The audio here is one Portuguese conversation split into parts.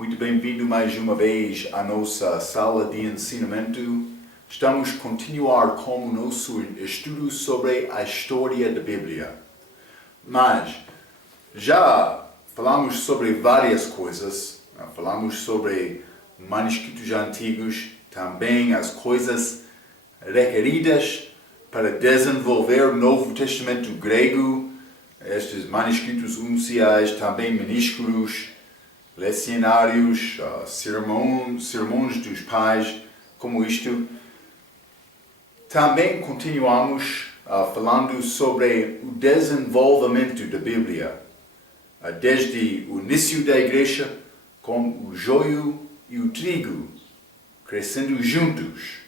Muito bem-vindo mais uma vez à nossa sala de ensinamento. Estamos a continuar com o nosso estudo sobre a história da Bíblia. Mas já falamos sobre várias coisas. Falamos sobre manuscritos antigos, também as coisas requeridas para desenvolver o Novo Testamento grego, estes manuscritos unciais, também minúsculos, lecionários, sermões dos pais, como isto. Também continuamos falando sobre o desenvolvimento da Bíblia, desde o início da igreja, com o joio e o trigo crescendo juntos.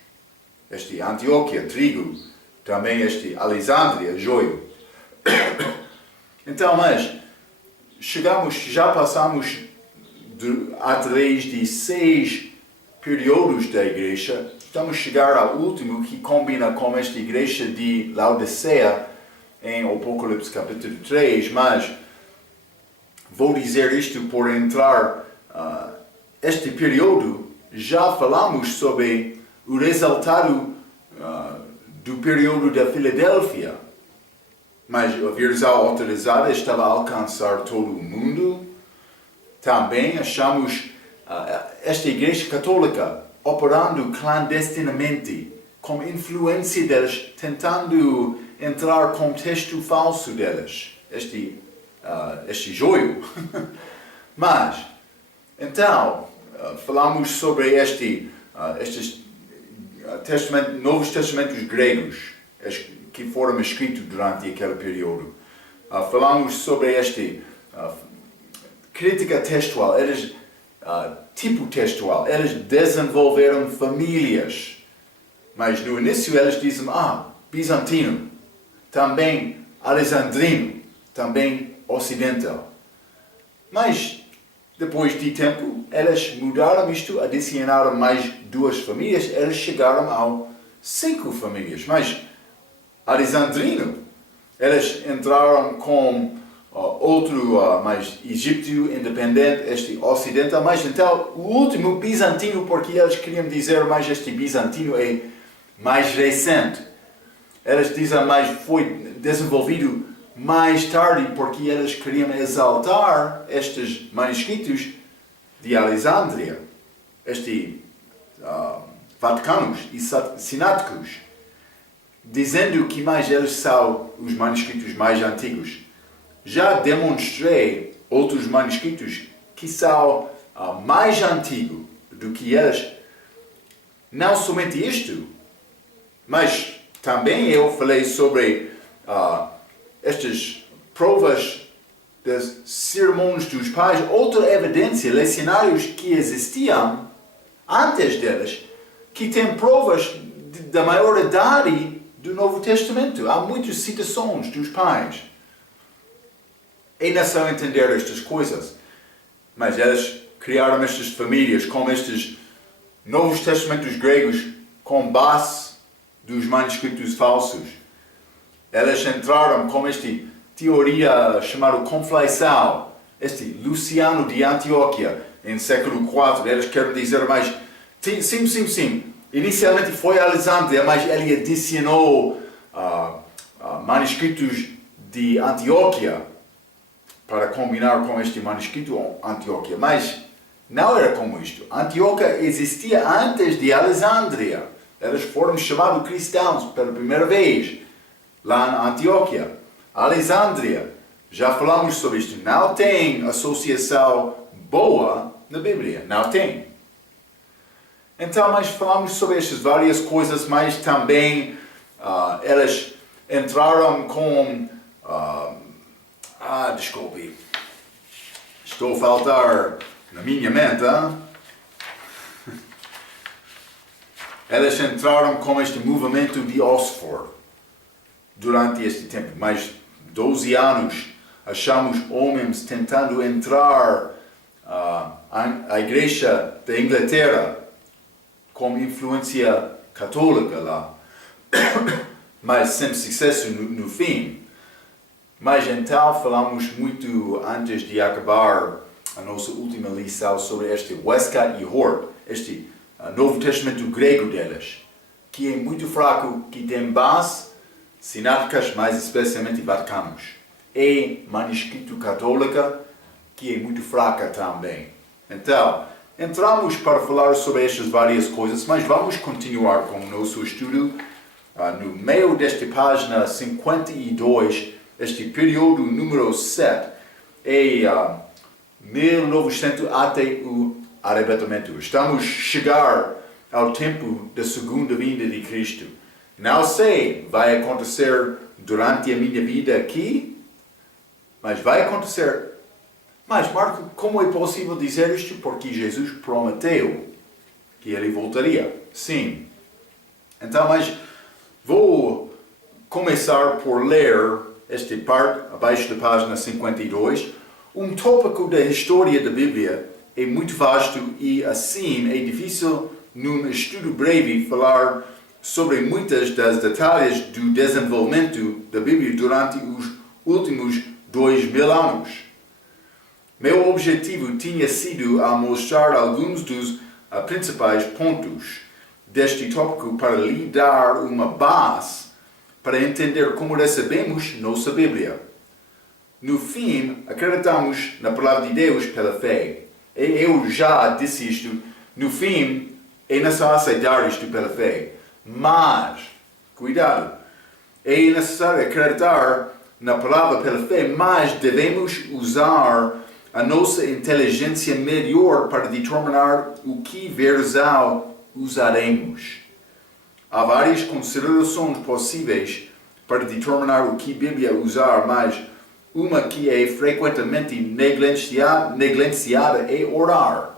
Este Antioquia, trigo, também este Alexandria, joio. Então, mas já passamos através de 6 períodos da igreja. Estamos a chegar ao último, que combina com esta igreja de Laodiceia, em Apocalipse capítulo 3, mas vou dizer isto por entrar. Este período, já falamos sobre o resultado do período da Filadélfia, mas a versão autorizada estava a alcançar todo o mundo. Também achamos esta igreja católica operando clandestinamente, com influência deles, tentando entrar com texto falso deles, este joio. Mas, então, falamos sobre estes Novos Testamentos gregos, que foram escritos durante aquele período. Falamos sobre crítica textual, tipo textual. Eles desenvolveram famílias, mas no início eles dizem, bizantino, também alexandrino, também ocidental. Mas, depois de tempo, eles mudaram isto, adicionaram mais 2 famílias, eles chegaram a 5 famílias. Mas, alexandrino, eles entraram com outro mais egípcio, independente, este ocidental, mas então o último bizantino, porque eles queriam dizer mais este bizantino é mais recente. Eles dizem mais foi desenvolvido mais tarde, porque eles queriam exaltar estes manuscritos de Alexandria, Vaticanos e Sináticos, dizendo que mais eles são os manuscritos mais antigos. Já demonstrei outros manuscritos que são mais antigos do que eles. Não somente isto, mas também eu falei sobre estas provas dos sermões dos pais, outra evidência, lecionários que existiam antes deles, que têm provas da maioridade do Novo Testamento. Há muitas citações dos pais. É necessário entender estas coisas. Mas eles criaram estas famílias com estes Novos Testamentos gregos com base dos manuscritos falsos. Eles entraram com esta teoria chamada conflação. Este Luciano de Antioquia, em século IV, eles querem dizer mais, sim. Inicialmente foi Alexandria, mas ele adicionou manuscritos de Antioquia para combinar com este manuscrito Antioquia. Mas não era como isto. Antioquia existia antes de Alexandria. Eles foram chamados cristãos pela primeira vez lá na Antioquia. Alexandria, já falamos sobre isto, não tem associação boa na Bíblia. Não tem. Então, mas falamos sobre estas várias coisas, mas também eles entraram com... desculpe. Estou a faltar na minha mente. Eles entraram com este movimento de Oxford durante este tempo. Mais 12 anos achamos homens tentando entrar à igreja da Inglaterra com influência católica lá, mas sem sucesso no fim. Mas então falamos muito antes de acabar a nossa última lição sobre este Westcott e Hort, este Novo Testamento grego deles, que é muito fraco, que tem base sináticas, mais especialmente vaticanos. E manuscrito católica, que é muito fraca também. Então, entramos para falar sobre estas várias coisas, mas vamos continuar com o nosso estudo. No meio desta página 52, este período número 7, é 1900 até o arrebatamento. Estamos a chegar ao tempo da segunda vinda de Cristo. Não sei, vai acontecer durante a minha vida aqui, mas vai acontecer. Mas, Marco, como é possível dizer isto? Porque Jesus prometeu que ele voltaria. Sim. Então, mas vou começar por ler esta parte, abaixo da página 52. Um tópico da história da Bíblia é muito vasto e, assim, é difícil, num estudo breve, falar sobre muitas das detalhes do desenvolvimento da Bíblia durante os últimos 2000 anos. Meu objetivo tinha sido mostrar alguns dos principais pontos deste tópico para lhe dar uma base para entender como recebemos nossa Bíblia. No fim, acreditamos na palavra de Deus pela fé. Eu já disse isto. No fim, é necessário aceitar isto pela fé. Mas, cuidado, é necessário acreditar na palavra pela fé, mas devemos usar a nossa inteligência melhor para determinar o que versão usaremos. Há várias considerações possíveis para determinar o que Bíblia usar, mas uma que é frequentemente negligenciada é orar.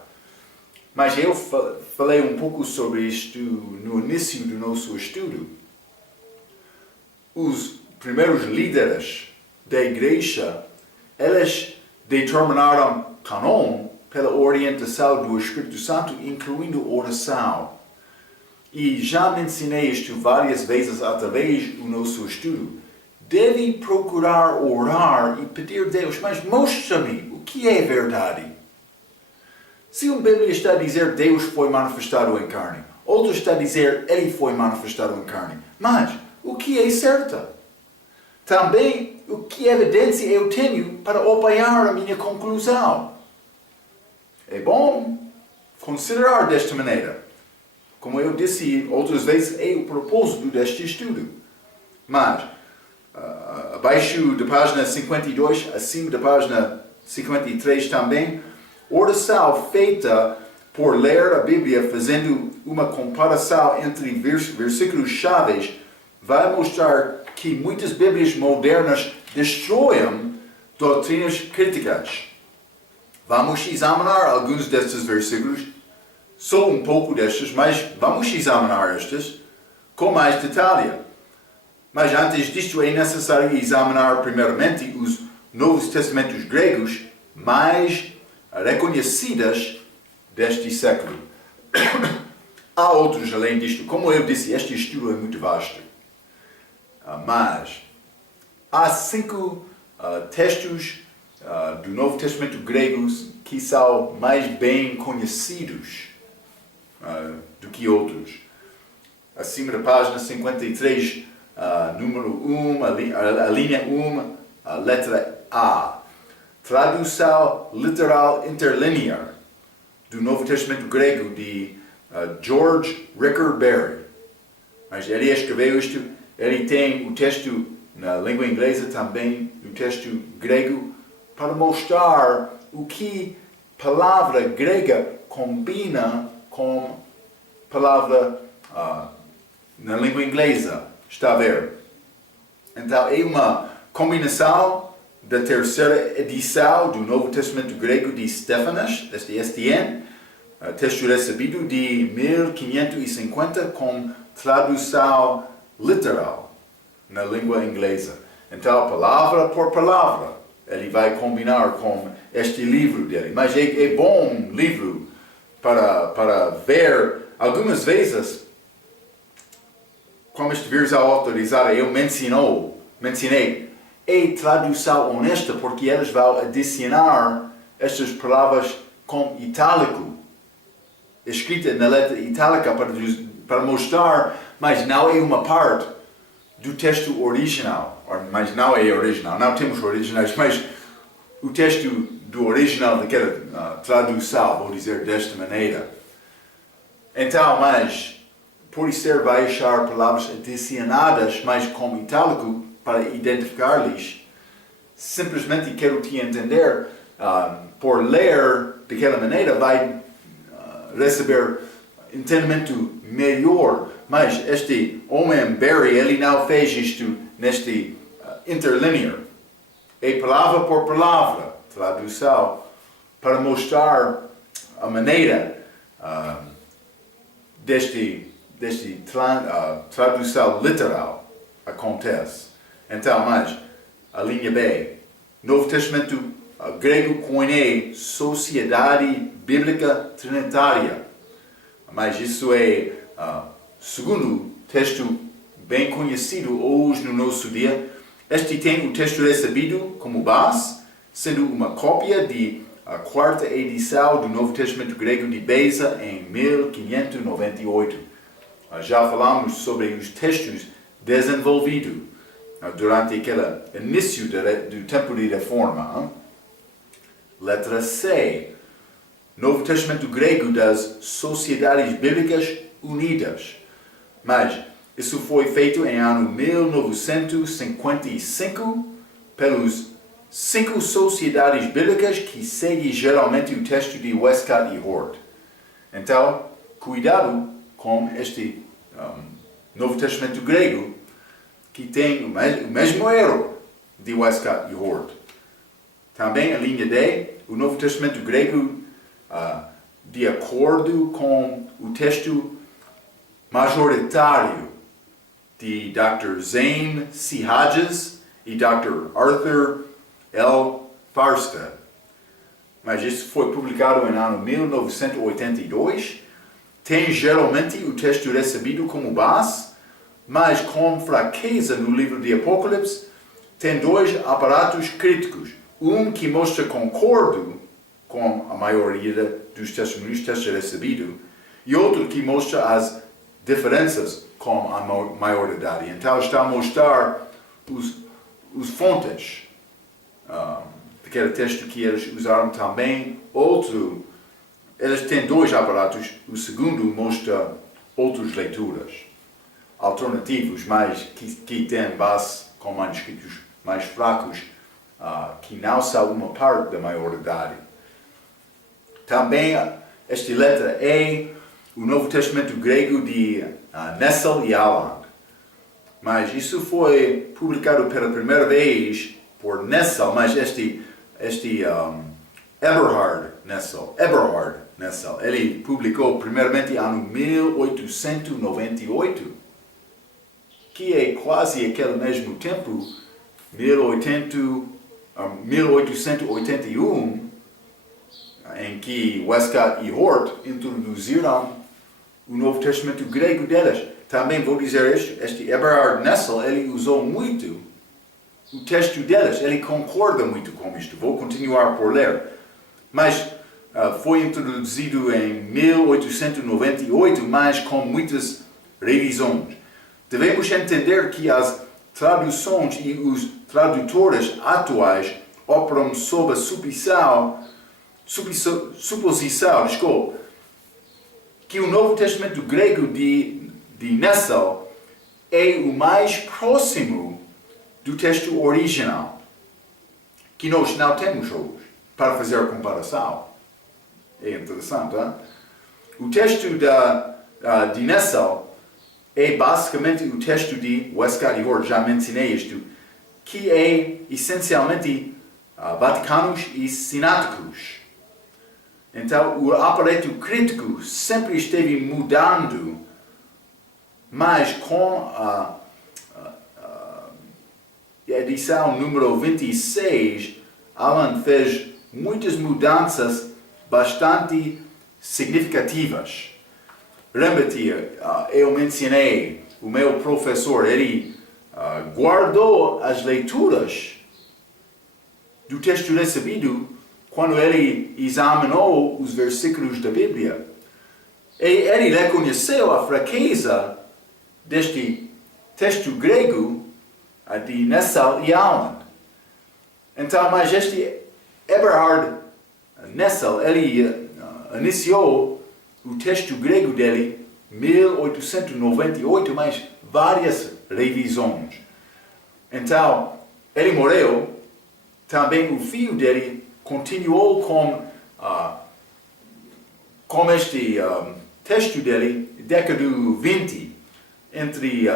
Mas eu falei um pouco sobre isto no início do nosso estudo. Os primeiros líderes da igreja, eles determinaram canon pela orientação do Espírito Santo, incluindo oração. E já mencionei isto várias vezes através do nosso estudo. Deve procurar orar e pedir a Deus, mas mostra-me o que é verdade. Se uma Bíblia está a dizer Deus foi manifestado em carne, outro está a dizer Ele foi manifestado em carne, mas o que é certo? Também, o que evidência eu tenho para apoiar a minha conclusão? É bom considerar desta maneira. Como eu disse outras vezes, é o propósito deste estudo. Mas, abaixo da página 52, acima da página 53 também, oração feita por ler a Bíblia fazendo uma comparação entre versículos chaves vai mostrar que muitas Bíblias modernas destroem doutrinas críticas. Vamos examinar alguns destes versículos, só um pouco destes, mas vamos examinar estes com mais detalhe. Mas antes disto é necessário examinar primeiramente os Novos Testamentos gregos mais reconhecidas deste século. Há outros além disto. Como eu disse, este estudo é muito vasto. Mas há 5 textos do Novo Testamento gregos que são mais bem conhecidos do que outros. Acima da página 53, número 1, a linha 1, a letra A. Tradução literal interlinear do Novo Testamento grego de George Ricker Barry. Mas ele escreveu isto, ele tem o texto na língua inglesa também, o texto grego, para mostrar o que palavra grega combina com palavra na língua inglesa. Está a ver? Então é uma combinação da terceira edição do Novo Testamento grego de Stefanas, deste STN, texto recebido de 1550 com tradução literal na língua inglesa. Então, palavra por palavra, ele vai combinar com este livro dele. Mas é bom livro para ver. Algumas vezes, como este versão autorizada, eu mencionei, é tradução honesta, porque eles vão adicionar estas palavras com itálico, escrita na letra itálica para mostrar, mas não é uma parte do texto original, mas não é original, não temos originais, mas o texto do original daquela tradução, vou dizer desta maneira. Então, mas por isso vai achar palavras adicionadas, mas com itálico, para identificar-lhes. Simplesmente quero te entender, por ler daquela maneira, vai receber entendimento melhor. Mas este homem Barry, ele não fez isto neste interlinear. É palavra por palavra, tradução, para mostrar a maneira deste tradução literal acontece. Então, mas a linha B, Novo Testamento grego koine, Sociedade Bíblica Trinitária. Mas isso é segundo texto bem conhecido hoje no nosso dia. Este tem o texto recebido como base, sendo uma cópia da quarta edição do Novo Testamento grego de Beza em 1598. Já falamos sobre os textos desenvolvidos durante aquele início do tempo de reforma. Letra C. Novo Testamento grego das Sociedades Bíblicas Unidas. Mas isso foi feito em ano 1955 pelos 5 sociedades bíblicas que seguem geralmente o texto de Westcott e Hort. Então, cuidado com este Novo Testamento grego que tem o mesmo erro de Westcott e Hort. Também a linha D, o Novo Testamento grego de acordo com o texto majoritário de Dr. Zane C. Hodges e Dr. Arthur L. Farstad. Mas isso foi publicado em ano 1982. Tem geralmente o texto recebido como base, mas com fraqueza no livro de Apocalipse, tem 2 aparatos críticos. Um que mostra concordo com a maioria dos testemunhos texto recebido, e outro que mostra as diferenças com a maioridade. Então está a mostrar os fontes daquele texto que eles usaram também. Outro, eles têm 2 aparatos, o segundo mostra outras leituras alternativos, mas que têm base com manuscritos mais fracos, que não são uma parte da maioridade. Também esta letra E, o Novo Testamento grego de Nessel e Aland. Mas isso foi publicado pela primeira vez por Nessel, mas este Eberhard Nessel, ele publicou primeiramente em ano 1898, que é quase aquele mesmo tempo, 1881, em que Westcott e Hort introduziram o Novo Testamento grego deles. Também vou dizer isto, este Eberhard Nessel, ele usou muito o texto deles, ele concorda muito com isto. Vou continuar por ler. Mas foi introduzido em 1898, mas com muitas revisões. Devemos entender que as traduções e os tradutores atuais operam sob a suposição, que o Novo Testamento grego de Nessel é o mais próximo do texto original, que nós não temos hoje, para fazer a comparação. É interessante, hein? O texto de Nessel é basicamente o texto de Westcott e Hort, já mencionei isto, que é essencialmente vaticanos e sináticos. Então, o aparato crítico sempre esteve mudando, mas com a edição número 26, Alan fez muitas mudanças bastante significativas. Lembra-te, eu mencionei, o meu professor, ele guardou as leituras do texto recebido quando ele examinou os versículos da Bíblia, ele reconheceu a fraqueza deste texto grego de Nessel e Aland. Então, mas este Eberhard Nessel, ele iniciou o texto grego dele em 1898, mas várias revisões. Então, ele morreu, também o filho dele continuou com este texto dele, década de 20, entre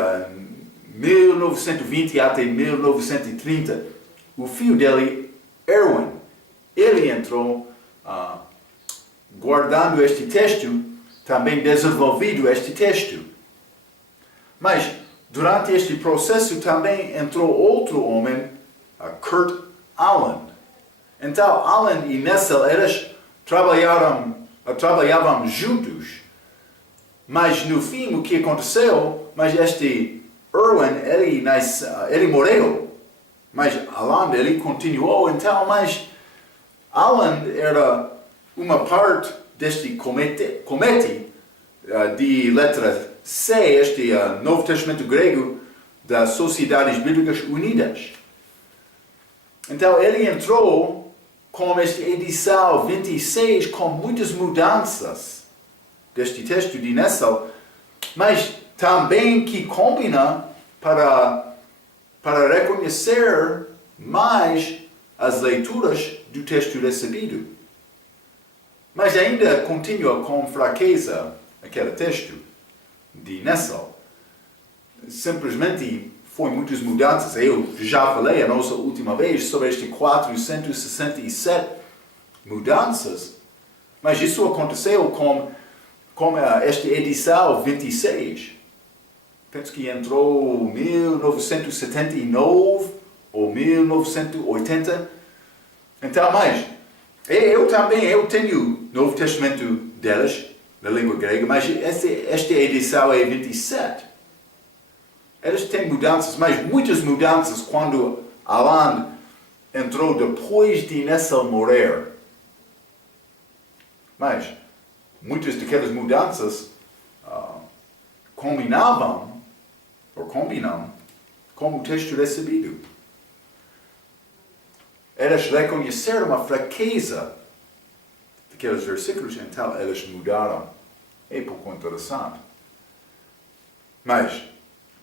1920 até 1930. O filho dele, Erwin, ele entrou guardando este texto, também desenvolvido este texto. Mas, durante este processo, também entrou outro homem, Kurt Aland. Então, Aland e Nessel, eles trabalhavam juntos. Mas, no fim, o que aconteceu, mas este Erwin, ele morreu. Mas Aland, ele continuou. Então, mas Aland era uma parte deste comete de letra C, este Novo Testamento grego das Sociedades Bíblicas Unidas. Então ele entrou com esta edição 26 com muitas mudanças deste texto de Nessel, mas também que combina para reconhecer mais as leituras do texto recebido. Mas ainda continua com fraqueza aquele texto de Nessel. Simplesmente foi muitas mudanças. Eu já falei a nossa última vez sobre este 467 mudanças. Mas isso aconteceu com esta edição 26. Penso que entrou em 1979 ou 1980. Então, mas eu tenho o Novo Testamento delas, na língua grega, mas esta edição é 27. Eles têm mudanças, mas muitas mudanças quando Aland entrou depois de Nessel morrer. Mas muitas daquelas mudanças combinam com o texto recebido. Eles reconheceram a fraqueza daqueles versículos, então eles mudaram. É pouco interessante. Mas,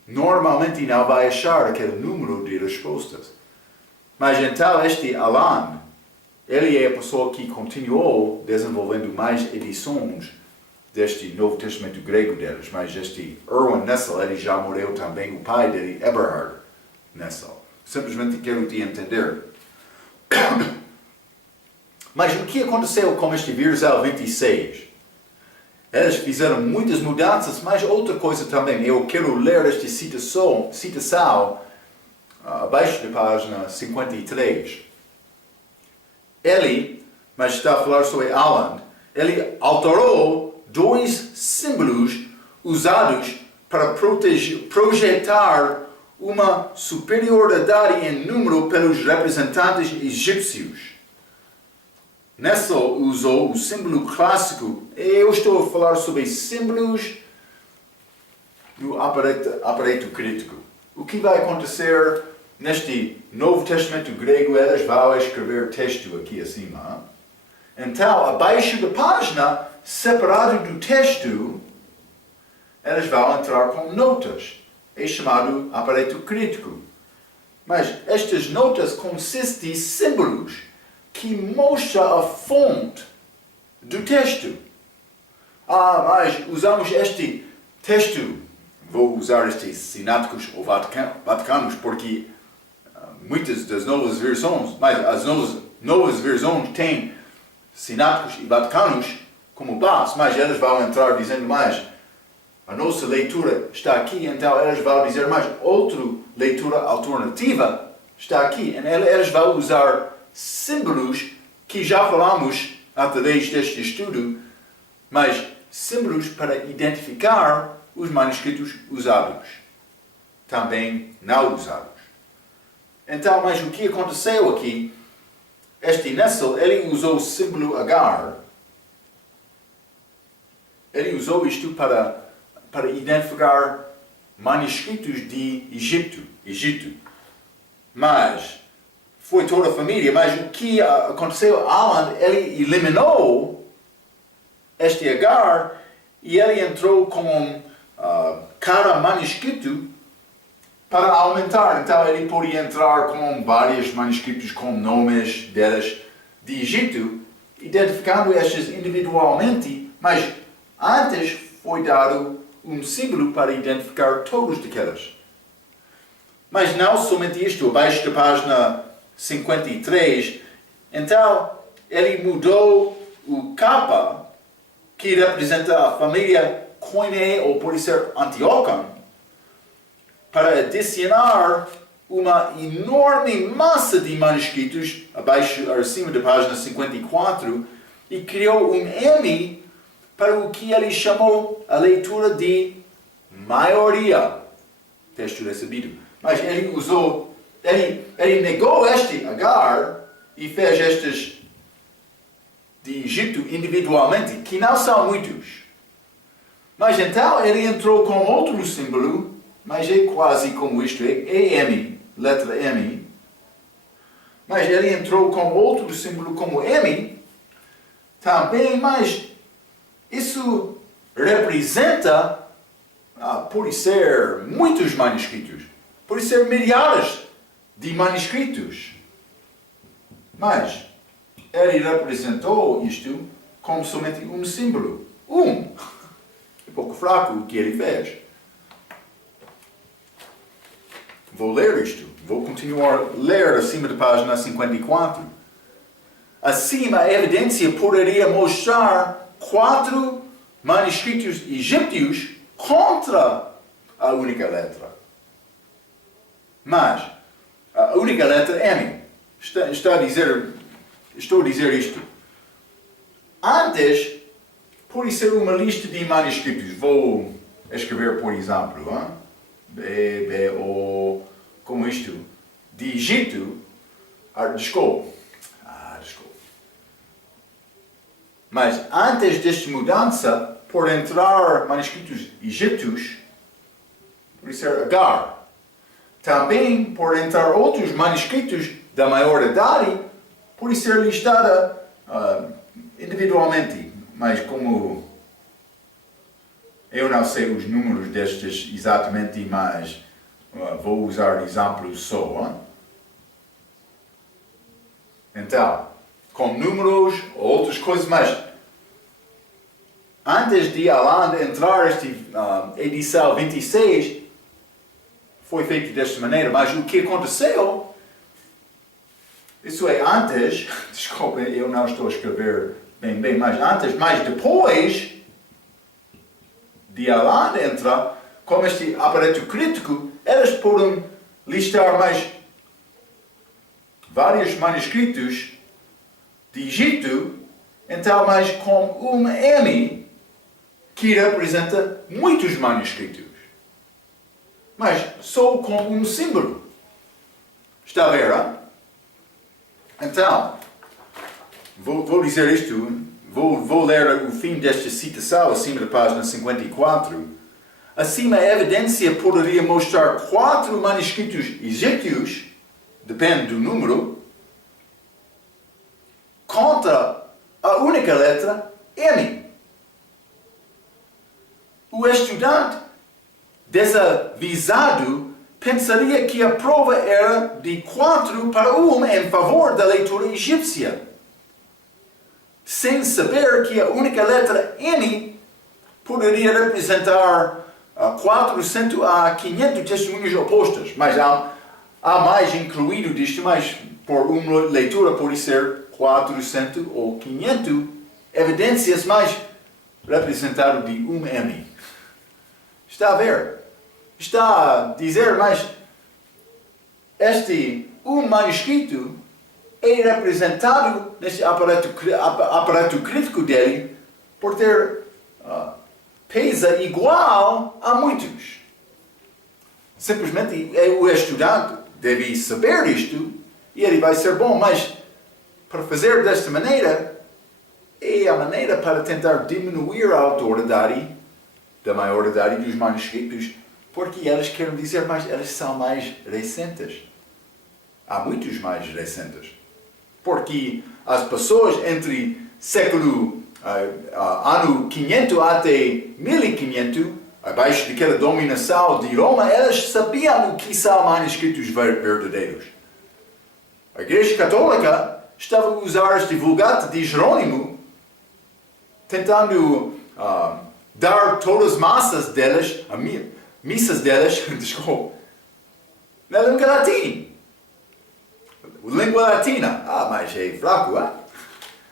normalmente não vai achar aquele número de respostas. Mas então este Aland, ele é a pessoa que continuou desenvolvendo mais edições deste Novo Testamento grego deles. Mas este Erwin Nessel, ele já morreu também, o pai dele, Eberhard Nessel. Simplesmente quero te entender. Mas o que aconteceu com este versículo 26? Eles fizeram muitas mudanças, mas outra coisa também. Eu quero ler esta citação abaixo da página 53. Ele, mas está a falar sobre Aland, ele alterou dois símbolos usados para projetar uma superioridade em número pelos representantes egípcios. Nessel usou o símbolo clássico. Eu estou a falar sobre símbolos no aparato crítico. O que vai acontecer neste Novo Testamento grego? Eles vão escrever texto aqui acima. Então, abaixo da página, separado do texto, eles vão entrar com notas. É chamado aparato crítico. Mas estas notas consistem de símbolos que mostram a fonte do texto. Mas usamos este texto, vou usar estes sináticos ou vaticanos, porque muitas das novas versões, mas as novas versões têm sináticos e vaticanos como base, mas eles vão entrar dizendo mais. A nossa leitura está aqui, então eles vão dizer mais. Outra leitura alternativa está aqui. E eles vão usar símbolos que já falamos através deste estudo, mas símbolos para identificar os manuscritos usados, também não usados. Então, mas o que aconteceu aqui? este Nessel, ele usou o símbolo Agar. Ele usou isto para identificar manuscritos de Egito. Mas foi toda a família, mas o que aconteceu? Alan, ele eliminou este Agar e ele entrou com cada manuscrito para aumentar. Então ele podia entrar com vários manuscritos com nomes deles de Egito, identificando estes individualmente, mas antes foi dado um símbolo para identificar todos daqueles. Mas não somente isto, abaixo da página 53, então ele mudou o capa, que representa a família Koine, ou pode ser Antiocan, para adicionar uma enorme massa de manuscritos, acima da página 54, e criou um M para o que ele chamou a leitura de maioria. Texto recebido. Mas ele usou, ele negou este Agar e fez estes de Egito individualmente, que não são muitos. Mas então ele entrou com outro símbolo, mas é quase como isto, é M, letra M. Mas ele entrou com outro símbolo como M, também, mas isso representa, pode ser muitos manuscritos, pode ser milhares de manuscritos. Mas ele representou isto como somente um símbolo. É pouco fraco o que ele fez. Vou ler isto. Vou continuar a ler acima da página 54. Assim, a evidência poderia mostrar 4 manuscritos egípcios contra a única letra. Mas a única letra M. Estou a dizer isto. Antes, pode ser uma lista de manuscritos. Vou escrever, por exemplo, B-O, como isto, de Egito. Desculpe. Mas antes desta mudança, por entrar manuscritos egípcios, pode ser Agar. Também, por entrar outros manuscritos da maioridade, pode ser listada individualmente. Mas como eu não sei os números destes exatamente, mas vou usar exemplos só. Então, com números ou outras coisas, mas antes de Alan entrar esta edição 26, foi feito desta maneira, mas o que aconteceu, isso é antes, desculpe, eu não estou a escrever bem, mas antes, mas depois de Alan entrar, com este aparato crítico, eles podem listar mais vários manuscritos de Egito, então, mas com um M que representa muitos manuscritos, mas só com um símbolo. Está a ver? Hein? Então, vou dizer isto, vou ler o fim desta citação acima da página 54. Assim, a evidência poderia mostrar 4 manuscritos egípcios, depende do número, contra a única letra M. O estudante desavisado pensaria que a prova era de 4 para 1 em favor da leitura egípcia, sem saber que a única letra N poderia representar 400 a 500 testemunhos opostos. Mas há mais incluído disto, mas por uma leitura pode ser 400 ou 500 evidências, mas representado de um M. Está a ver? Está a dizer, mas este manuscrito é representado nesse aparato crítico dele por ter pesa igual a muitos. Simplesmente o estudante deve saber isto e ele vai ser bom, mas para fazer desta maneira, é a maneira para tentar diminuir a autoridade da maioridade dos manuscritos, porque eles querem dizer, mas eles são mais recentes. Há muitos mais recentes. Porque as pessoas entre ano 500 até 1500, abaixo daquela dominação de Roma, elas sabiam o que são manuscritos verdadeiros. A Igreja Católica estava a usar este Vulgata de Jerônimo, tentando dar todas as massas delas, missas delas, desculpa, na língua latina. Língua latina. Mas é fraco, hein?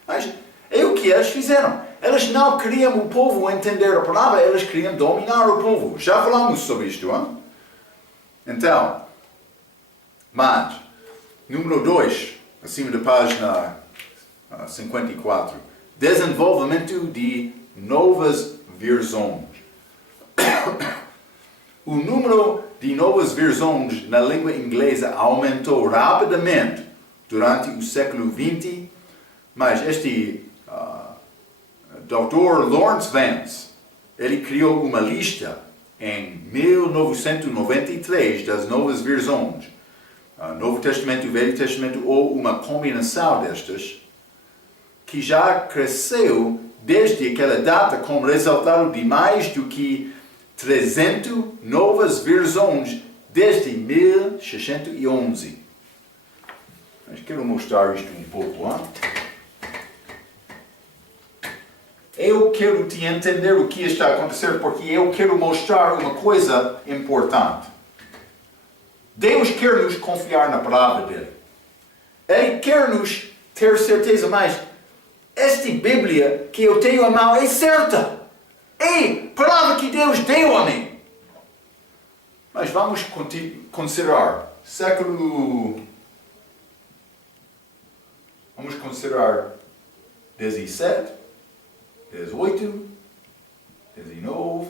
Mas é o que eles fizeram. Eles não queriam o povo entender a palavra, eles queriam dominar o povo. Já falamos sobre isto, hein? Então, mas, número 2, acima da página 54. Desenvolvimento de novas versões. O número de novas versões na língua inglesa aumentou rapidamente durante o século XX, mas este Dr. Lawrence Vance, ele criou uma lista em 1993 das novas versões, Novo Testamento e Velho Testamento, ou uma combinação destas, que já cresceu desde aquela data como resultado de mais do que 300 novas versões desde 1611. Mas quero mostrar isto um pouco. Hein? Eu quero te entender o que está a acontecer, porque eu quero mostrar uma coisa importante. Deus quer nos confiar na palavra dele. Ele quer nos ter certeza, mas esta Bíblia que eu tenho à mão é certa. É a palavra que Deus deu a mim. Mas vamos considerar Vamos considerar 17, 18, 19,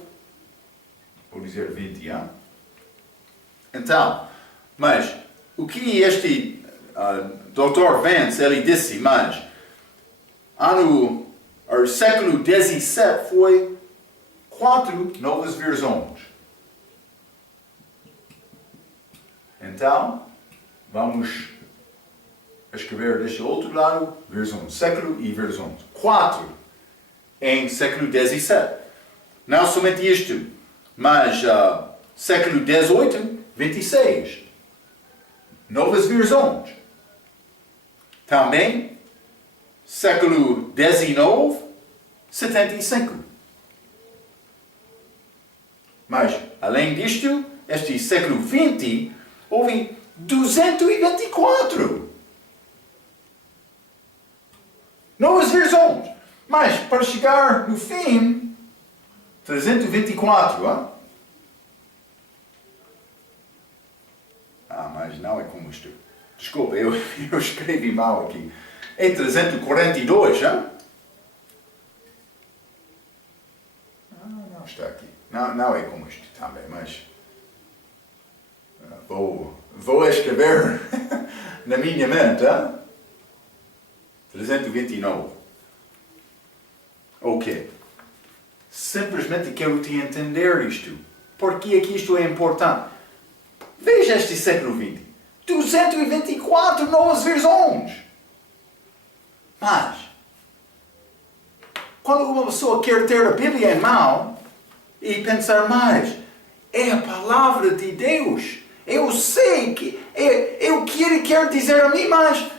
vou dizer 20 anos. Então, mas o que este Dr. Vance ele disse, mas o século 17 foi 4 novas versões. Então, vamos escrever deste outro lado versões, século e versões. 4 em século 17. Não somente isto, mas século 18, 26. Novas versões. Também, século 19, 75. Mas, além disto, este século 20, houve 224 novas versões. Mas, para chegar no fim, 324, hein? Mas não é como isto. Desculpa, eu escrevi mal aqui. É 342, hein? Não está aqui. Não é como isto também, mas vou escrever na minha mente, hein? 329. Ok. Simplesmente quero te entender isto. Porque é que isto é importante? Veja este século XX. 224 novas versões. Mas, quando uma pessoa quer ter a Bíblia em mão e pensar mais, é a palavra de Deus. Eu sei que é o que ele quer dizer a mim, mas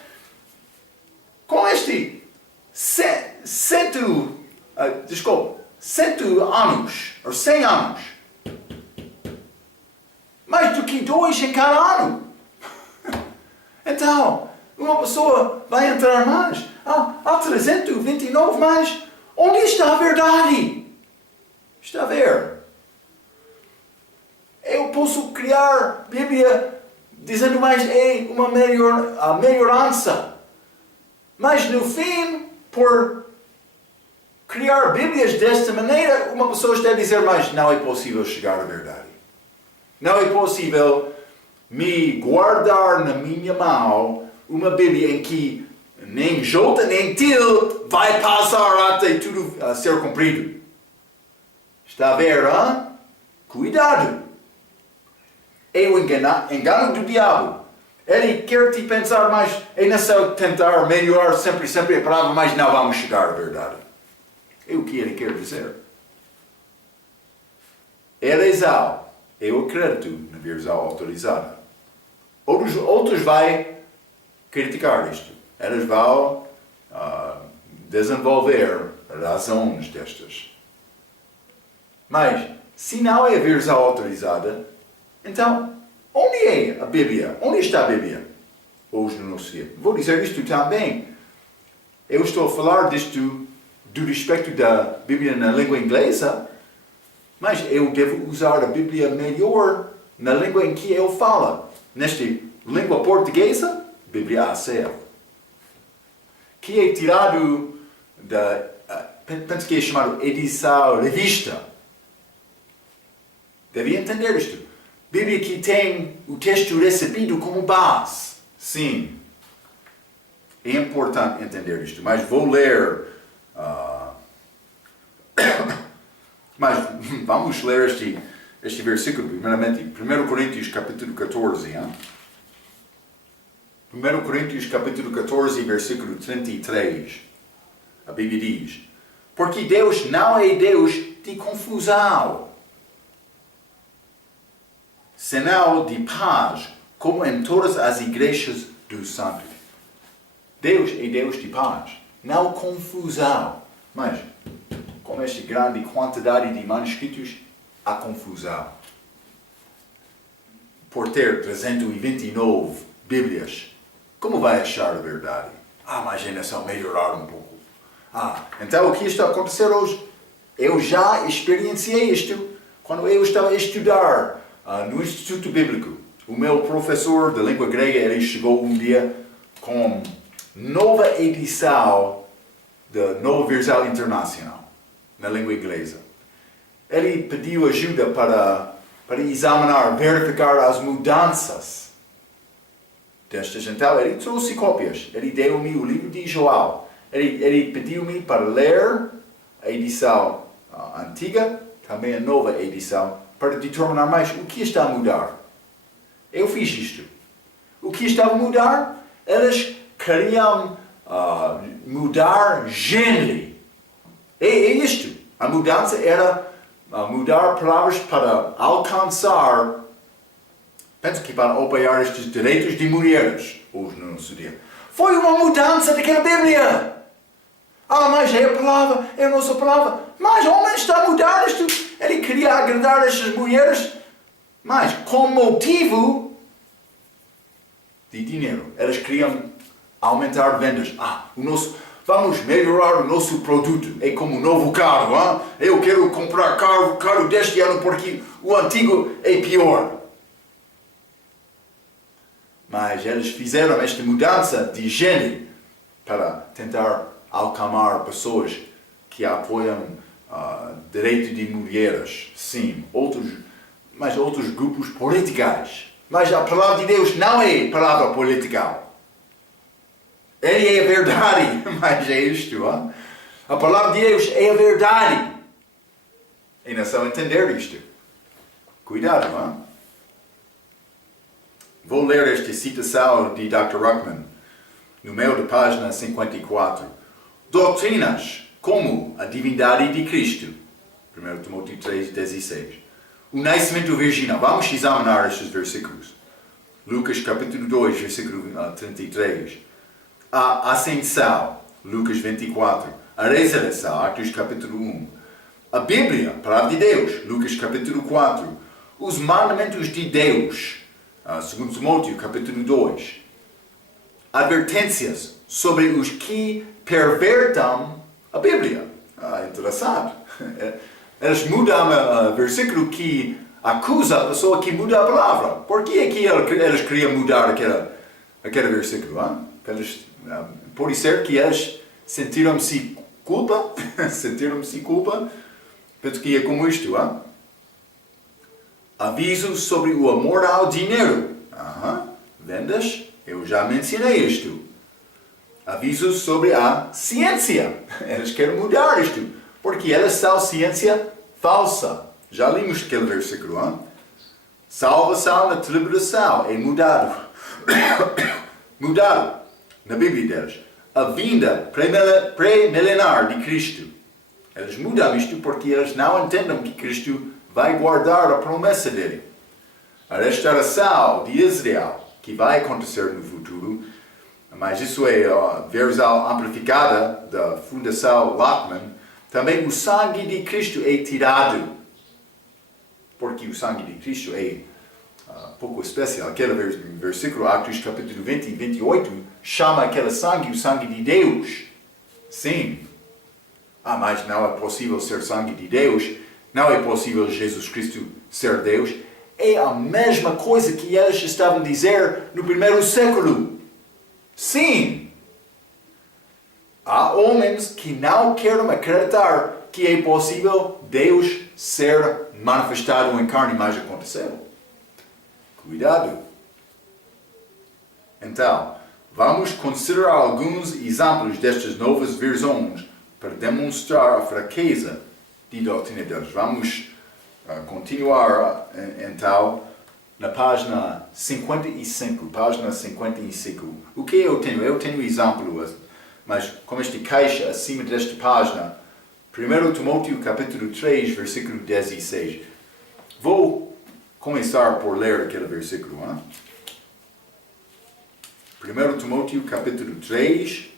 com este 100 anos, ou 100 anos, mais do que 2 em cada ano. Então, uma pessoa vai entrar mais. Há 329, mas onde está a verdade? Está a ver? Eu posso criar Bíblia dizendo mais é uma melhorança. Mas no fim, por criar Bíblias desta maneira, uma pessoa está a dizer, mas não é possível chegar à verdade. Não é possível me guardar na minha mão uma Bíblia em que nem jota, nem til vai passar até tudo ser cumprido. Está a ver, hein? Cuidado. É o engano do diabo. Ele quer te pensar mais, é necessário tentar melhorar sempre a palavra, mas não vamos chegar à verdade. É o que ele quer dizer. Elisau, eu acredito na versão autorizada. Outros vão criticar isto. Eles vão desenvolver razões destas. Mas, se não é a versão autorizada, então, onde é a Bíblia? Onde está a Bíblia? Hoje no nosso dia. Vou dizer isto também. Eu estou a falar disto do respeito da Bíblia na língua inglesa, mas eu devo usar a Bíblia melhor na língua em que eu falo. Nesta língua portuguesa, Bíblia ACL. Que é tirado da, penso que é chamado edição revista. Deve entender isto. Bíblia que tem o texto recebido como base. Sim. É importante entender isto. Mas vou ler... mas vamos ler este versículo, primeiramente. 1 Coríntios capítulo 14. Hein? 1 Coríntios capítulo 14, versículo 33. A Bíblia diz: porque Deus não é Deus de confusão, senão de paz, como em todas as igrejas dos santos. Deus é Deus de paz, não confusão. Mas, com esta grande quantidade de manuscritos, há confusão. Por ter 329 Bíblias, como vai achar a verdade? Mas ainda só melhorar um pouco. Então o que está a acontecer hoje? Eu já experienciei isto quando eu estava a estudar no Instituto Bíblico. O meu professor de língua grega, ele chegou um dia com nova edição da Nova Versão Internacional, na língua inglesa. Ele pediu ajuda para examinar, verificar as mudanças destas. Então, ele trouxe cópias. Ele deu-me o livro de João. Ele pediu-me para ler a edição antiga, também a nova edição, para determinar mais o que está a mudar. Eu fiz isto. O que estava a mudar? Eles queriam mudar gênero. É isto. A mudança era mudar palavras para alcançar, penso que para apoiar estes direitos de mulheres, hoje no nosso dia. Foi uma mudança daquela Bíblia. Mas é a palavra, é a nossa palavra. Mas o homem está a mudar isto. Ele queria agradar estas mulheres, mas com motivo de dinheiro. Eles queriam aumentar vendas. Vamos melhorar o nosso produto. É como um novo carro. Eu quero comprar carro deste ano porque o antigo é pior. Mas eles fizeram esta mudança de gênero para tentar acalmar pessoas que apoiam direito de mulheres. Sim, mas outros grupos políticos. Mas a palavra de Deus não é palavra política. Ele é a verdade, mas é isto. A palavra de Deus é a verdade. E não só entender isto. Cuidado. Vou ler esta citação de Dr. Ruckman, no meio da página 54. Doutrinas como a divindade de Cristo. 1 Timóteo 3,16. O nascimento virginal. Vamos examinar estes versículos. Lucas capítulo 2, versículo 33. A ascensão. Lucas 24. A ressurreição. Atos capítulo 1. A Bíblia, a palavra de Deus. Lucas capítulo 4. Os mandamentos de Deus. 2 Timóteo capítulo 2. Advertências sobre os que pervertam a Bíblia. Interessante. Eles mudam o versículo que acusa a pessoa que muda a palavra. Por que é que eles queriam mudar aquele versículo? Pode ser que eles sentiram-se culpa. Penso que é como isto. Aviso sobre o amor ao dinheiro. Vendas, eu já mencionei isto. avisos sobre a ciência. Eles querem mudar isto, porque eles são ciência falsa. Já lemos aquele versículo, hein? Salvação na tribulação é mudado. Mudado na Bíblia deles. A vinda pré-milenar de Cristo. Eles mudam isto porque eles não entendem que Cristo vai guardar a promessa dele. A restauração de Israel, que vai acontecer no futuro, mas isso é a versão amplificada da Fundação Lockman, também o sangue de Cristo é tirado. Porque o sangue de Cristo é pouco especial. Aquele versículo, Atos capítulo 20 e 28, chama aquele sangue o sangue de Deus. Sim. Mas não é possível ser sangue de Deus. Não é possível Jesus Cristo ser Deus. É a mesma coisa que eles estavam a dizer no primeiro século. Sim. Há homens que não querem acreditar que é possível Deus ser manifestado em carne, mas aconteceu. Cuidado. Então, vamos considerar alguns exemplos destas novas versões para demonstrar a fraqueza de doutrina deles. Vamos continuar, então, na página 55. Página 55. O que eu tenho? Eu tenho exemplos, mas como esta caixa acima desta página, 1 Timóteo capítulo 3, versículo 16. Vou começar por ler aquele versículo. 1 Timóteo capítulo 3,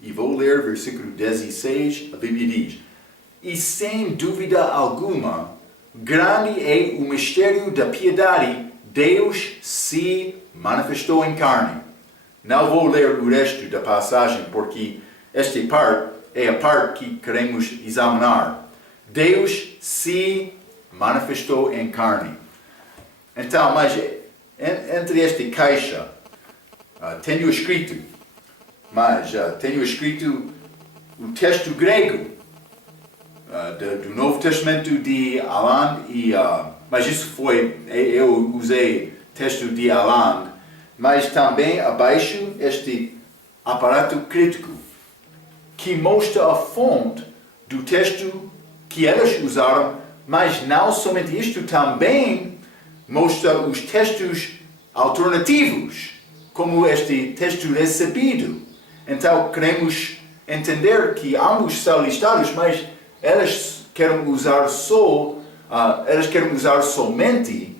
e vou ler versículo 16, a Bíblia diz: E sem dúvida alguma, grande é o mistério da piedade, Deus se manifestou em carne. Não vou ler o resto da passagem, porque esta parte é a parte que queremos examinar. Deus se manifestou em carne. Então, mas entre esta caixa, tenho escrito o texto grego do Novo Testamento de Aland, mas isso foi, eu usei texto de Aland, mas também abaixo este aparato crítico, que mostra a fonte do texto que eles usaram, mas não somente isto, também mostra os textos alternativos, como este texto recebido. Então, queremos entender que ambos são listados, mas eles querem usar somente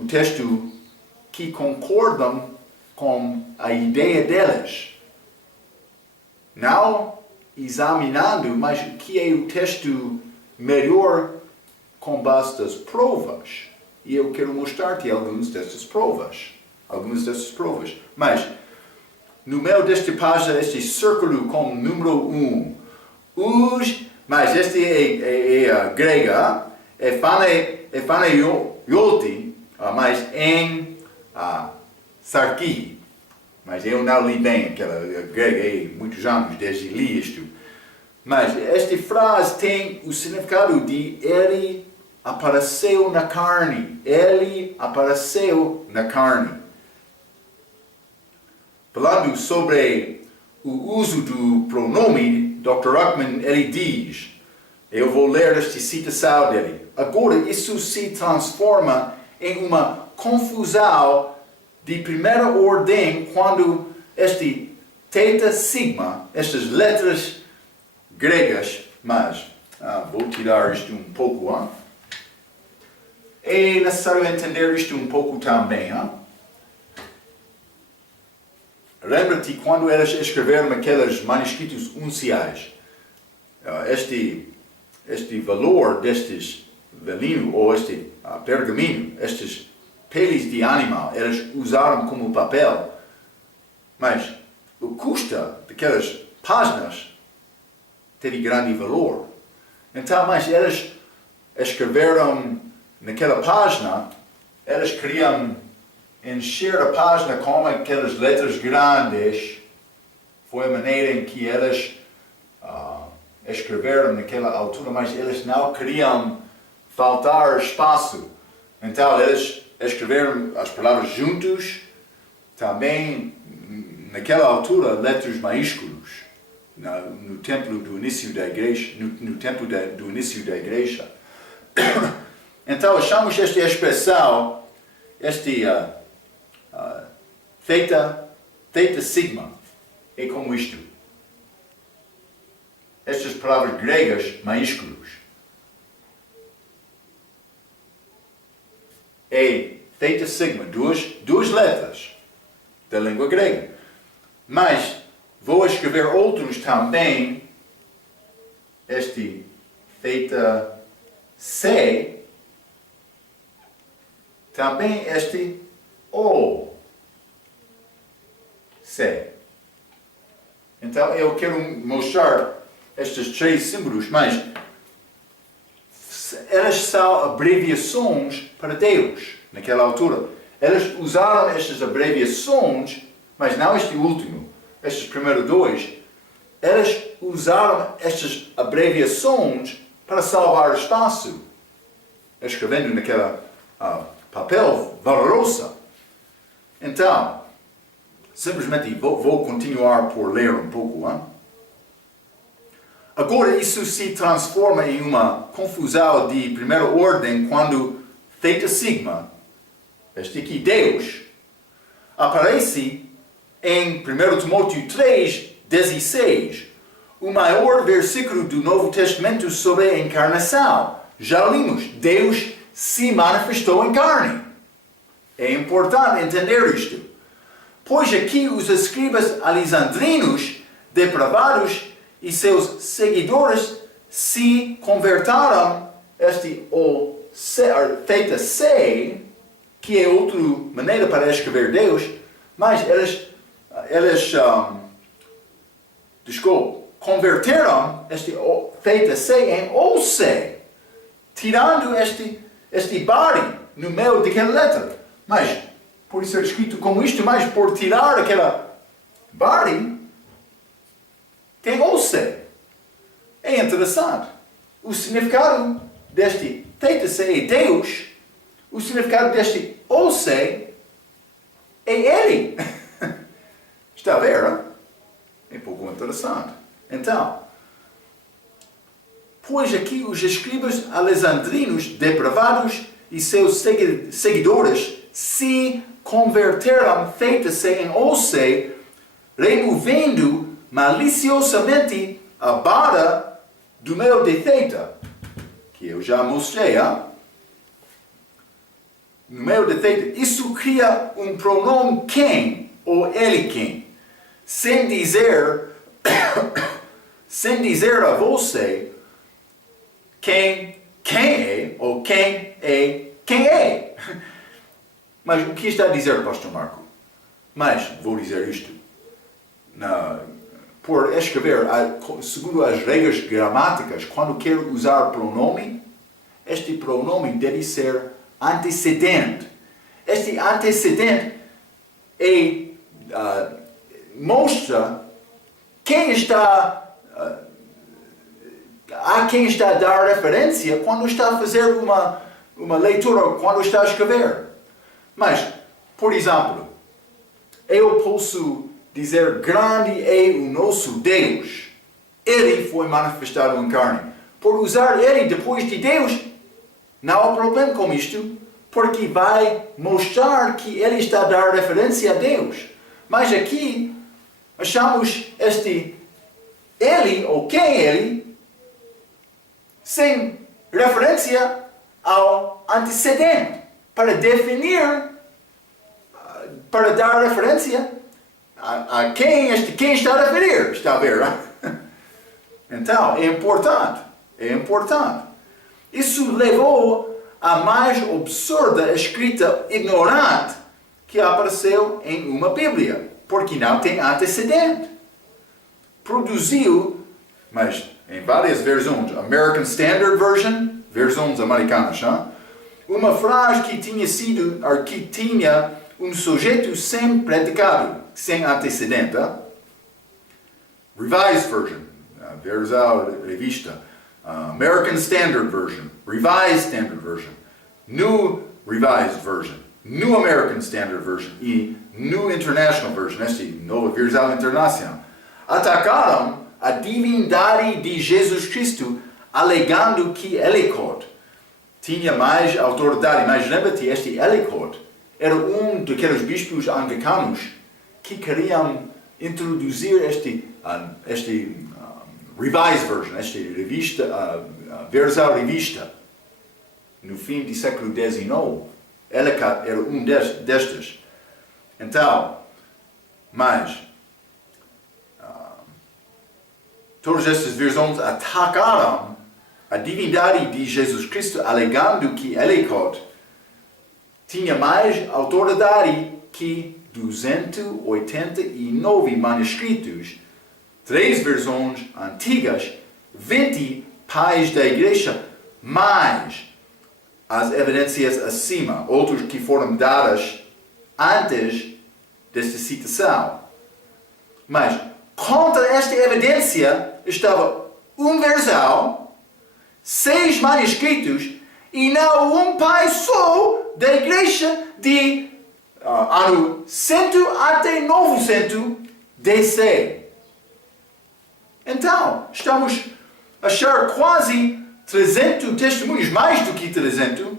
o texto que concordam com a ideia deles. Não examinando, mas o que é o texto melhor com base das provas. E eu quero mostrar-te algumas dessas provas. Mas, no meio desta página, este círculo com o número 1. Mas este é a grega, é faneiolti, mas em sarki. Mas eu não li bem aquela grega há muitos anos desde li isto. Mas esta frase tem o significado de ele apareceu na carne. Ele apareceu na carne. Falando sobre o uso do pronome, Dr. Ruckman, ele diz, eu vou ler esta citação dele: agora isso se transforma em uma confusão de primeira ordem quando este θ, sigma, estas letras gregas, mas vou tirar isto um pouco. É necessário entender isto um pouco também. Lembra-te quando eles escreveram aqueles manuscritos unciais, este valor destes velino ou este pergaminho, estes peles de animal, eles usaram como papel, mas o custo daquelas páginas teve grande valor. Então, mas eles escreveram naquela página, eles queriam encher a página com aquelas letras grandes. Foi a maneira em que eles escreveram naquela altura, mas eles não queriam faltar espaço. Então eles escreveram as palavras juntos, também naquela altura, letras maiúsculas, no templo do início da igreja, no tempo do início da igreja. Então, achamos esta expressão, theta sigma, é como isto. Estas palavras gregas maiúsculas. É theta sigma, duas letras da língua grega. Mas vou escrever outros também. Este theta C, também este O, C. Então eu quero mostrar estes três símbolos, mas elas são abreviações para Deus, naquela altura. Elas usaram estas abreviações, mas não este último, estes primeiros dois. Elas usaram estas abreviações para salvar espaço, escrevendo naquela papel valorosa. Então, simplesmente vou continuar por ler um pouco. Hein? Agora isso se transforma em uma confusão de primeira ordem quando theta sigma, este aqui Deus, aparece em 1 Timóteo 3:16, o maior versículo do Novo Testamento sobre a encarnação. Já lemos, Deus se manifestou em carne. É importante entender isto. Pois aqui os escribas alexandrinos depravados e seus seguidores se converteram theta C, que é outra maneira para escrever Deus, mas eles converteram theta C em OC, tirando este body no meio daquela letra. Mas, por ser escrito como isto, mas por tirar aquela body, tem OC. É interessante. O significado deste theta C é Deus, o significado deste OC é Ele. Está a ver, hein? É um pouco interessante. Então, pois aqui os escribas alexandrinos depravados e seus seguidores se converteram theta C em OC, removendo maliciosamente a barra do meio de theta, que eu já mostrei, hein? No meio de theta. Isso cria um pronome quem, ou ele quem, sem dizer a você quem é, ou quem é. Mas o que está a dizer, Pastor Marco? Mas vou dizer isto. Por escrever, segundo as regras gramáticas, quando quero usar pronome, este pronome deve ser antecedente. Este antecedente mostra quem está a quem está a dar referência quando está a fazer uma leitura, quando está a escrever. Mas, por exemplo, eu posso dizer grande é o nosso Deus. Ele foi manifestado em carne. Por usar ele depois de Deus, não há problema com isto, porque vai mostrar que ele está a dar referência a Deus. Mas aqui, achamos este ele, ou quem é ele, sem referência ao antecedente, para definir, para dar referência a quem está a referir. Está a ver? Então, é importante. Isso levou à mais absurda escrita ignorante que apareceu em uma Bíblia, porque não tem antecedente. Produziu, mas em várias versões, American Standard Version, versões americanas, uma frase que tinha um sujeito sem predicado, sem antecedente. Revised Version, versão revista, American Standard Version, Revised Standard Version, New Revised Version. New American Standard Version e New International Version, nova versão internacional, atacaram a divindade de Jesus Cristo, alegando que Ellicott tinha mais autoridade. Mas lembra-te, este Ellicott era daqueles bispos anglicanos que queriam introduzir este Revised Version, versão revista, no fim do século XIX. Ellicott era destes. Então, mas todas estas versões atacaram a divindade de Jesus Cristo, alegando que Ellicott tinha mais autoridade que 289 manuscritos, 3 versões antigas, 20 pais da igreja, mais as evidências acima, outras que foram dadas antes desta citação. Mas contra esta evidência estava versão, 6 manuscritos e não pai só da igreja de ano 100 até 900 DC. Então, estamos a achar quase 300 testemunhos, mais do que 300,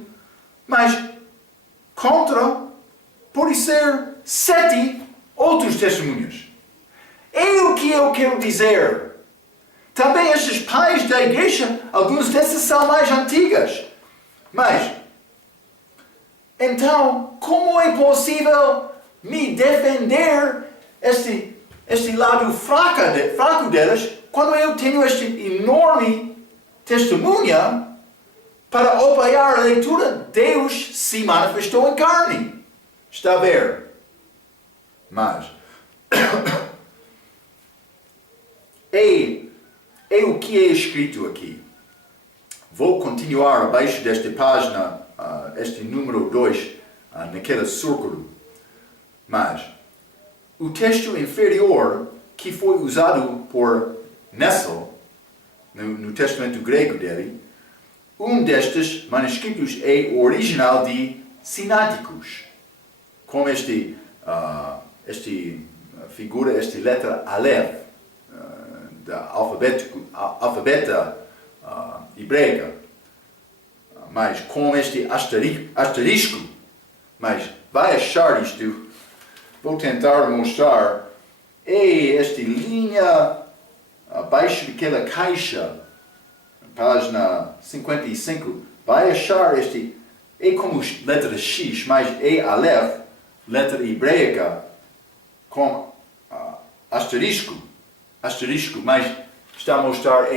mas pode ser 7 outros testemunhos. É o que eu quero dizer. Também estes pais da igreja, alguns desses são mais antigas. Mas, então, como é possível me defender este lado fraco delas, quando eu tenho este enorme testemunha para apoiar a leitura? Deus se manifestou em carne. Está a ver? Mas é o que é escrito aqui. Vou continuar abaixo desta página, este número 2, naquele círculo. Mas o texto inferior que foi usado por Nessel, no testamento grego dele, destes manuscritos é o original de Sináticos, com esta letra Aleph, da alfabeta hebraica, mas com este asterisco. Mas vai achar isto, vou tentar mostrar, esta linha abaixo daquela caixa, página 55, vai achar é como letra X, mas é Aleph, letra hebraica, com asterisco, mas está a mostrar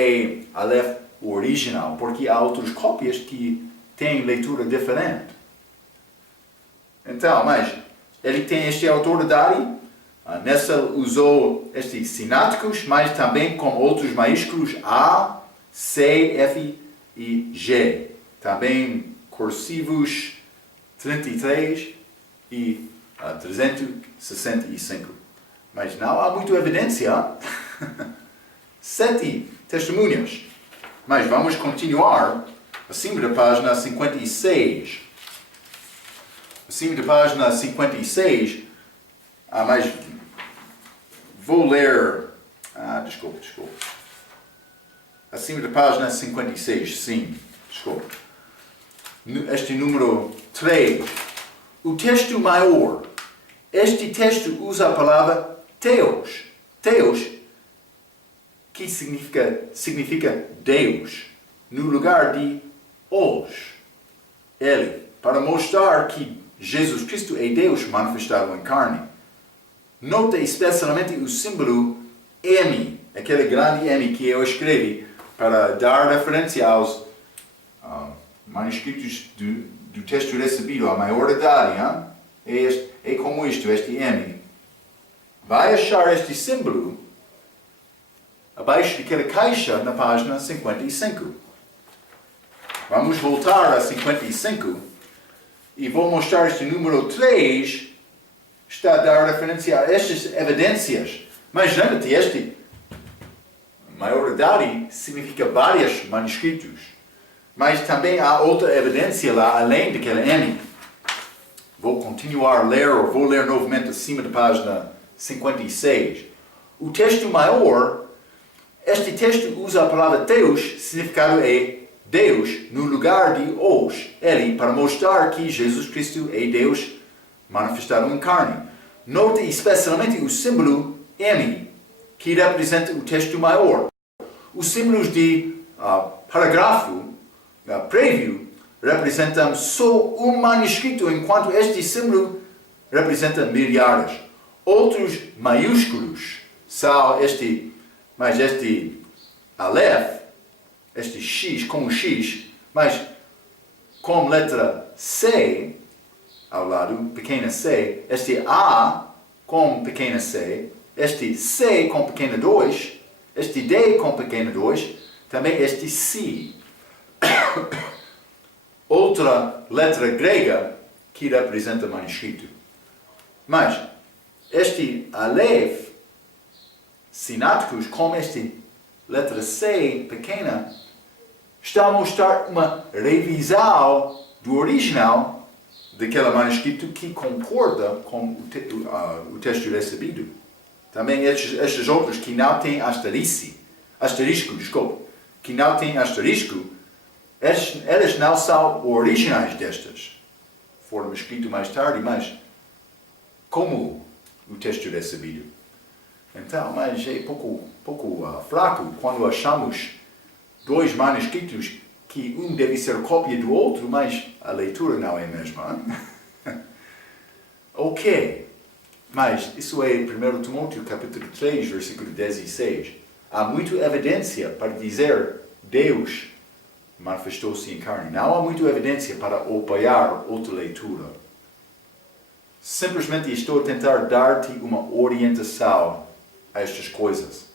Aleph o original, porque há outras cópias que têm leitura diferente. Então, mas ele tem esta autoridade. Nessel usou estes sináticos, mas também com outros maiúsculos A, C, F e G. Também cursivos 33 e 365. Mas não há muita evidência. 7 testemunhas. Mas vamos continuar acima da página 56. Acima da página 56, mas vou ler. Desculpa. Acima da página 56, sim, desculpa. Este número 3. O texto maior. Este texto usa a palavra Theos. Theos, que significa Deus, no lugar de Os. Ele, para mostrar que Jesus Cristo é Deus manifestado em carne. Nota especialmente o símbolo M, aquele grande M que eu escrevi para dar referência aos manuscritos do texto recebido, a maioridade. É como isto, este M. Vai achar este símbolo abaixo daquela caixa na página 55. Vamos voltar a 55 e vou mostrar este número 3 está a dar referência a estas evidências. Mas lembra-te, maioridade significa vários manuscritos. Mas também há outra evidência lá além daquela M. vou continuar a ler, ou vou ler novamente acima da página 56. O texto maior, este texto usa a palavra Theos, significado é Deus no lugar de Os. Ele, para mostrar que Jesus Cristo é Deus manifestado em carne. Note especialmente o símbolo M, que representa o texto maior. Os símbolos de parágrafo prévio representam só um manuscrito, enquanto este símbolo representa milhares. Outros maiúsculos são este Aleph, este X como X, mas com letra C ao lado, pequena c, este A com pequena c, este C com pequena 2, este D com pequena 2, também este C. Outra letra grega que representa manuscrito. Mas este Aleph sináticos com este letra C pequena está a mostrar uma revisão do original daquele manuscrito que concorda com o texto recebido. Também estes outros que não têm asterisco, que não têm asterisco, eles não são originais destas. Foram escritos mais tarde, mas como o texto recebido. Então, mas é pouco fraco quando achamos dois manuscritos que um deve ser cópia do outro, mas a leitura não é a mesma. Ok, mas isso é 1 Timóteo capítulo 3, versículo 16. Há muita evidência para dizer Deus manifestou-se em carne. Não há muita evidência para apoiar outra leitura. Simplesmente estou a tentar dar-te uma orientação a estas coisas.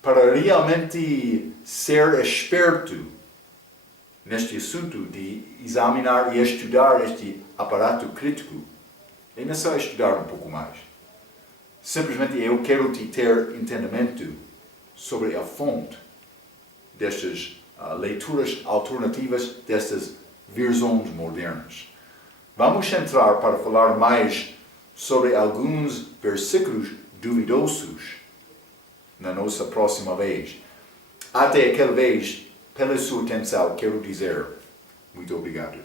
Para realmente ser esperto neste assunto de examinar e estudar este aparato crítico, é necessário estudar um pouco mais. Simplesmente eu quero te ter entendimento sobre a fonte destas leituras alternativas, destas versões modernas. Vamos entrar para falar mais sobre alguns versículos duvidosos na nossa próxima vez. Até aquela vez, pela sua atenção, quero dizer muito obrigado.